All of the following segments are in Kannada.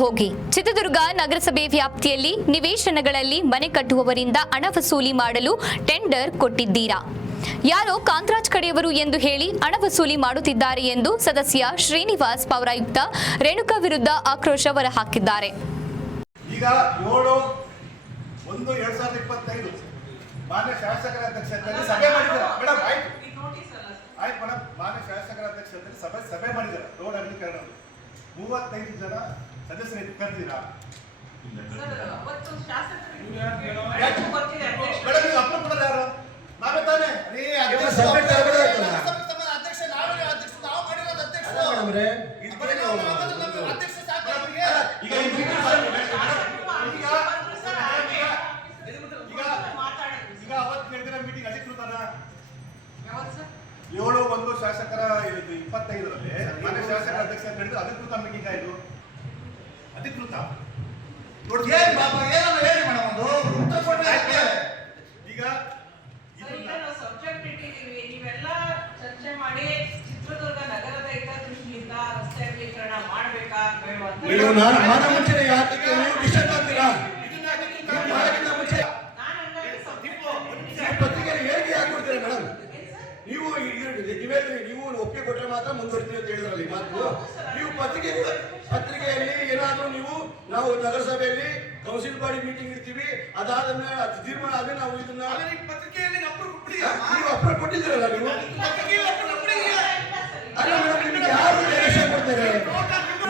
ಭೋಗಿ ಚಿತ್ರದುರ್ಗ ನಗರಸಭೆ ವ್ಯಾಪ್ತಿಯಲ್ಲಿ ನಿವೇಶನಗಳಲ್ಲಿ ಮನೆ ಕಟ್ಟುವವರಿಂದ ಹಣ ವಸೂಲಿ ಮಾಡಲು ಟೆಂಡರ್ ಕೊಟ್ಟಿದ್ದೀರಾ? ಯಾರೋ ಕಾಂತರಾಜ್ ಕಡೆಯವರು ಎಂದು ಹೇಳಿ ಹಣ ವಸೂಲಿ ಮಾಡುತ್ತಿದ್ದಾರೆ ಎಂದು ಸದಸ್ಯ ಶ್ರೀನಿವಾಸ್ ಪೌರಾಯುಕ್ತ ರೇಣುಕಾ ವಿರುದ್ಧ ಆಕ್ರೋಶ ಹೊರಹಾಕಿದ್ದಾರೆ. ಈಗ ಏಳು ಒಂದು ಎರಡ್ ಸಾವಿರದ ಇಪ್ಪತ್ತೈದು ಮಾನ್ಯ ಶಾಸಕರ ಅಧ್ಯಕ್ಷತೆಯಲ್ಲಿ ಸಭೆ ಮಾಡಿದ್ದಾರೆ. ಮೇಡಮ್ ಆಯ್ತು. ಆಯ್ತು ಮೇಡಮ್ ಮಾನ್ಯ ಶಾಸಕರ ಅಧ್ಯಕ್ಷತೆಯಲ್ಲಿ ಸಭೆ ಸಭೆ ಮಾಡಿದ್ದಾರೆ. ರೋಡ್ ಅಗಲೀಕರಣ ಮೂವತ್ತೈದು ಜನ ಸದಸ್ಯರು ಕರ್ತೀರಾ ಯಾರು ನಾವೇ ತಾನೇ ರೀ. ಅಧ್ಯಕ್ಷ ನಾವೇ ಅಧ್ಯಕ್ಷ ನಾವು ಮಾಡಿರೋದು ಅಧ್ಯಕ್ಷ ಸಾಕು ನಮಗೆ. ಈಗ ಅವತ್ತು ನಡೆದಿರೋ ಮೀಟಿಂಗ್ ಅಧಿಕೃತನ ಏಳು ಒಂದು ಶಾಸಕರ ಇದು ಇಪ್ಪತ್ತೈದರಲ್ಲಿ ಮನೆ ಶಾಸಕರ ಅಧ್ಯಕ್ಷ ನಡೆದು ಅಧಿಕೃತ ಮೀಟಿಂಗ್ ಆಯ್ತು ಅಧಿಕೃತ. ನೋಡಿ ಏನ್ ಬಾಬಾ ಏನನ್ನ ಹೇಳಿ ಮೇಡಮ್ ಒಂದು ಉತ್ತರ. ಈಗ ಸಬ್ಜೆಕ್ಟ್ ಇಟ್ಟಿದ್ದೀವಿ ನೀವೆಲ್ಲ ಚರ್ಚೆ ಮಾಡಿ ಚಿತ್ರದುರ್ಗ ನಗರದ ಹಿತದೃಷ್ಟಿಯಿಂದ ರಸ್ತೆ ಅಗಲೀಕರಣ ಮಾಡ್ಬೇಕಾ? ಬೇಡವಾ ಅಂತ ನೀವು ನಾನು ಮಾನ ಮುಂಚೆ ಯಾತಕ್ಕೆ ನೀವು ಡಿಸಿಷನ್ ತರ್ತೀರಾ ನೀವು ಮಾಡೋಕ್ಕಿಂತ ಮುಂಚೆ ನಾನು ಹಂಗಾಗಿ subject ನೀವು ಪತ್ರಿಕೆಯಲ್ಲಿ ಹೇಳಿಕೆ ಯಾಕೆ ಕೊಡ್ತೀರಾ ಮೇಡಮ್ ನೀವು ಇದು- ನೀವೇನು ನೀವು ಒಪ್ಪಿಗೆ ಕೊಟ್ಟರೆ ಮಾತ್ರ ಈ ಮಾತು ನೀವು ಪತ್ರಿಕೆ ಪತ್ರಿಕೆಯಲ್ಲಿ ಏನಾದರೂ ನೀವು ನಾವು ನಗರಸಭೆಯಲ್ಲಿ ಕೌನ್ಸಿಲ್ ಬಾಡಿ ಮೀಟಿಂಗ್ ಇರ್ತೀವಿ ಅದಾದ ಮೇಲೆ ಅದು ತೀರ್ಮಾನ ಆದ್ರೆ ನಾವು ಇದನ್ನ ಪತ್ರಿಕೆಯಲ್ಲಿ ನೀವು ಅಪ್ರ ಕೊಟ್ಟಿದ್ದೀರಲ್ಲ ನೀವು? ಅಲ್ಲ ಮೇಡಮ್ ನಿಮಗೆ ಯಾರು ಡೈರೆಕ್ಷನ್ ಕೊಡ್ತಾರೆ?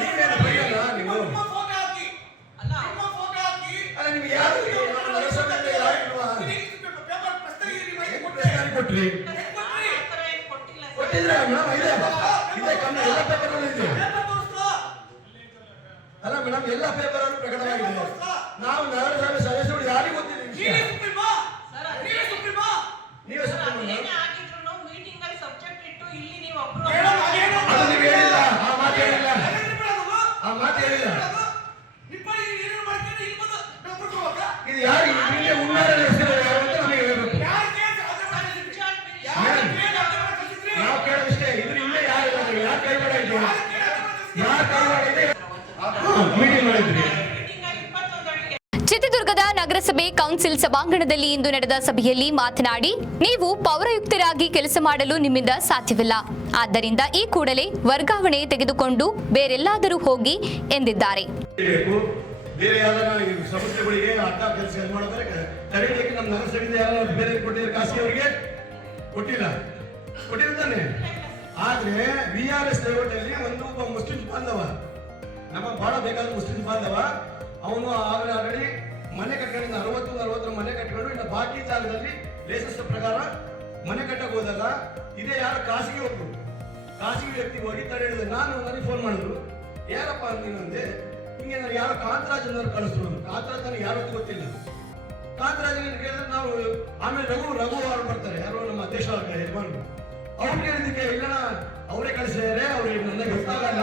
ನೀವೇನು ಬೈಯಲ್ಲ ನೀವು ಅಲ್ಲ ಅಲ್ಲ ನಿಮ್ಗೆ ಯಾರು ನಗರಸಭೆಯಿಂದ ಇಲ್ವಾ? ಕೊಟ್ರಿ. ಕೊಟ್ಟಿದ್ರೆ ಮೇಡಮ್ ಇದೆ ಇದೆ ಕಮ್ಮಿ ಎಲ್ಲ ಪೇಪರ್ ಇದೆ ಅಲ್ಲ ಮೇಡಮ್ ಎಲ್ಲ ಪೇಪರ್ ಅಲ್ಲೂ ಪ್ರಕಟವಾಗಿದೆ ನಾವು ನಗರಸಭೆ ಸದಸ್ಯರು ಯಾರಿಗೂ ಗೊತ್ತಿಲ್ಲ ಈ ವಿಷಯ. ಸರ್, ಅದೇ- ನೀವೇ ಸರ್, ಸುಪ್ರೀಂ ಅದೇನೇ ಆಗಿದ್ರು ಮೀಟಿಂಗ್ ಅಲ್ಲಿ ಸಬ್ಜೆಕ್ಟ್ ಇಟ್ಟು ಇಲ್ಲಿ ನೀವು ಅದು ನೀವು ಹೇಳಿಲ್ಲ ಆ ಮಾತು ಹೇಳಿಲ್ಲ ಆ ಮಾತು ಹೇಳಿಲ್ಲ ಇದು ಯಾರು ಇಲ್ಲಿ ಉನ್ನಾರ ಹೆಸರು ಯಾರು ಅಂತ ನಮಗೆ ಹೇಳಬೇಕು ನಾವು ಕೇಳೋದಿಷ್ಟೇ ಇದ್ರ ಇಲ್ಲೇ ಯಾರು ಇದ್ದಾರೆ ಯಾರು ಕೈವಾಡ ಇದೆ ಯಾರು ಕೈವಾಡ ಇದೆ ಮೀಟಿಂಗ್ ಮಾಡಿದ್ರಿ ಮೀಟಿಂಗ್ ಅಲ್ಲಿ ಇಪ್ಪತ್ತೊಂದು ಅಡಿಗೆ ಚಿತ್ರದುರ್ಗದ ನಗರಸಭೆ ಕೌನ್ಸಿಲ್ ಸಭಾಂಗಣದಲ್ಲಿ ಇಂದು ನಡೆದ ಸಭೆಯಲ್ಲಿ ಮಾತನಾಡಿ, ನೀವು ಪೌರಯುಕ್ತರಾಗಿ ಕೆಲಸ ಮಾಡಲು ನಿಮ್ಮಿಂದ ಸಾಧ್ಯವಿಲ್ಲ. ಆದ್ದರಿಂದ ಈ ಕೂಡಲೇ ವರ್ಗಾವಣೆ ತೆಗೆದುಕೊಂಡು ಬೇರೆಲ್ಲಾದರೂ ಹೋಗಿ ಎಂದಿದ್ದಾರೆ. ಕೊಟ್ಟಿಲ್ಲ. ಕೊಟ್ಟಿಲ್ಲ ತಾನೆ? ಆದ್ರೆ ವಿ ಆರ್ ಎಸ್ ಲೇಔಟಲ್ಲಿ ಒಂದು ಒಬ್ಬ ಮುಸ್ಲಿಂ ಬಾಂಧವ. ನಮ್ಮ ಬಹಳ ಬೇಕಾದ ಮುಸ್ಲಿಂ ಬಾಂಧವ. ಅವನು ಆಲ್ರೆಡಿ ಮನೆ ಕಟ್ಕೊಂಡಿದ್ದ ಅರವತ್ತು ಅರವತ್ತರ ಮನೆ ಕಟ್ಕೊಂಡು ಇನ್ನು ಬಾಕಿ ಜಾಗದಲ್ಲಿ ಲೇಸಸ್ ಪ್ರಕಾರ ಮನೆ ಕಟ್ಟಕ್ಕೆ ಹೋದಾಗ ಇದೇ ಯಾರು ಖಾಸಗಿ ಒಬ್ರು. ಖಾಸಗಿ ವ್ಯಕ್ತಿ ಹೋಗಿ ತಡೆ ನಾನು ನನಗೆ ಫೋನ್ ಮಾಡಿದ್ರು. ಯಾರಪ್ಪ ನೀನು ಹಿಂಗೆ ನಾನು ಯಾರೋ ಕಾಂತರಾಜ್ ಅನ್ನೋರು ಕಳಿಸಿದ್ರು ಅಂದ್ರು. ಕಾಂತರಾಜ್ ನನಗೆ ಯಾರು ಗೊತ್ತಿಲ್ಲ. ಕಾಂತರಾಜ್ ಕೇಳಿದ್ರೆ ನಾವು ಆಮೇಲೆ ರಘು ರಘು ಅವರು ಬರ್ತಾರೆ. ಯಾರೋ ನಮ್ಮ ದೇಶ ಯಜಮಾನರು. ಅವ್ರು ಇಲ್ಲಣ್ಣ ಅವರೇ ಕಳಿಸಿದ್ದಾರೆ ಅವ್ರಿಗೆ ನನಗೆ ಗೊತ್ತಾಗಲ್ಲ.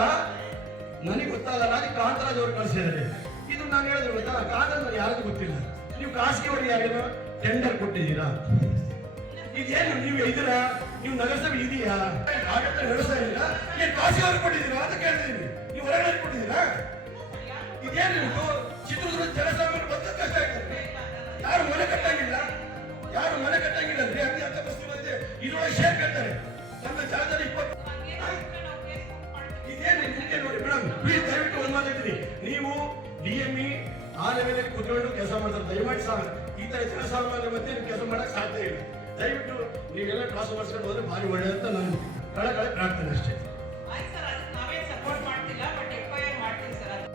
ನನಗೆ ಗೊತ್ತಾಗಲ್ಲ, ಅದಕ್ಕೆ ಕಾಂತರಾಜ್ ಅವ್ರು ಕಳಿಸಿದ್ದಾರೆ. ಇದು ನಾನು ಹೇಳಿದ್ರು ಗೊತ್ತಾ? ನನಗೆ ಯಾರಿಗೂ ಗೊತ್ತಿಲ್ಲ. ನೀವು ಖಾಸಗಿ ಅವ್ರಿಗೆ ಯಾರೇನೋ ಟೆಂಡರ್ ಕೊಟ್ಟಿದ್ದೀರಾ ಇದೇನು ನೀವು ಇದೀರಾ ನೀವು ನಗರಸಭೆ ಇದೆಯಾ? ಆಡಳಿತ ನಡೆಸ್ತಾ ಏನ್ ಖಾಸಗಿ ಅವ್ರಿಗೆ ಕೊಟ್ಟಿದ್ದೀರಾ ಅಂತ ಕೇಳ್ತಿದ್ದೀನಿ ನೀವು ಹೊರಗಡೆ ಕೊಟ್ಟಿದ್ದೀರಾ? ಇದೇನು ಇದು ಚಿತ್ರದುರ್ಗ ಜನಸಾಮಾನ್ಯರು ಬಂದ ಕಷ್ಟ ಆಗ್ತದೆ ಯಾರು ಮನೆ ಕಟ್ಟಂಗಿಲ್ಲ? ಪ್ಲೀಸ್ ದಯವಿಟ್ಟು ಒಂದು ಮಾತಾಡ್ತೀನಿ ನೀವು ಡಿ ಎಂ ಇ ಆ ಲೆವೆಲ್ ಕುತ್ಕೊಂಡು ಕೆಲಸ ಮಾಡ್ತಾರೆ. ದಯಮಾಡಿ ಸಾಂಗ್ ಈ ತರ ಜನಸಾಮಾನ್ಯ ಮಧ್ಯೆ ಕೆಲಸ ಮಾಡಕ್ ಸಾಧ್ಯ ಇಲ್ಲ. ದಯವಿಟ್ಟು ನೀವೆಲ್ಲ ಕ್ರಾಸ್ ಮಾಡಿಸ್ಕೊಂಡು ಹೋದ್ರೆ ಭಾರಿ ಒಳ್ಳೆಯದಂತ ನಾನು ಕಳಕಳ ಕಳ ಪ್ರಾರ್ಥನೆ ಅಷ್ಟೇ.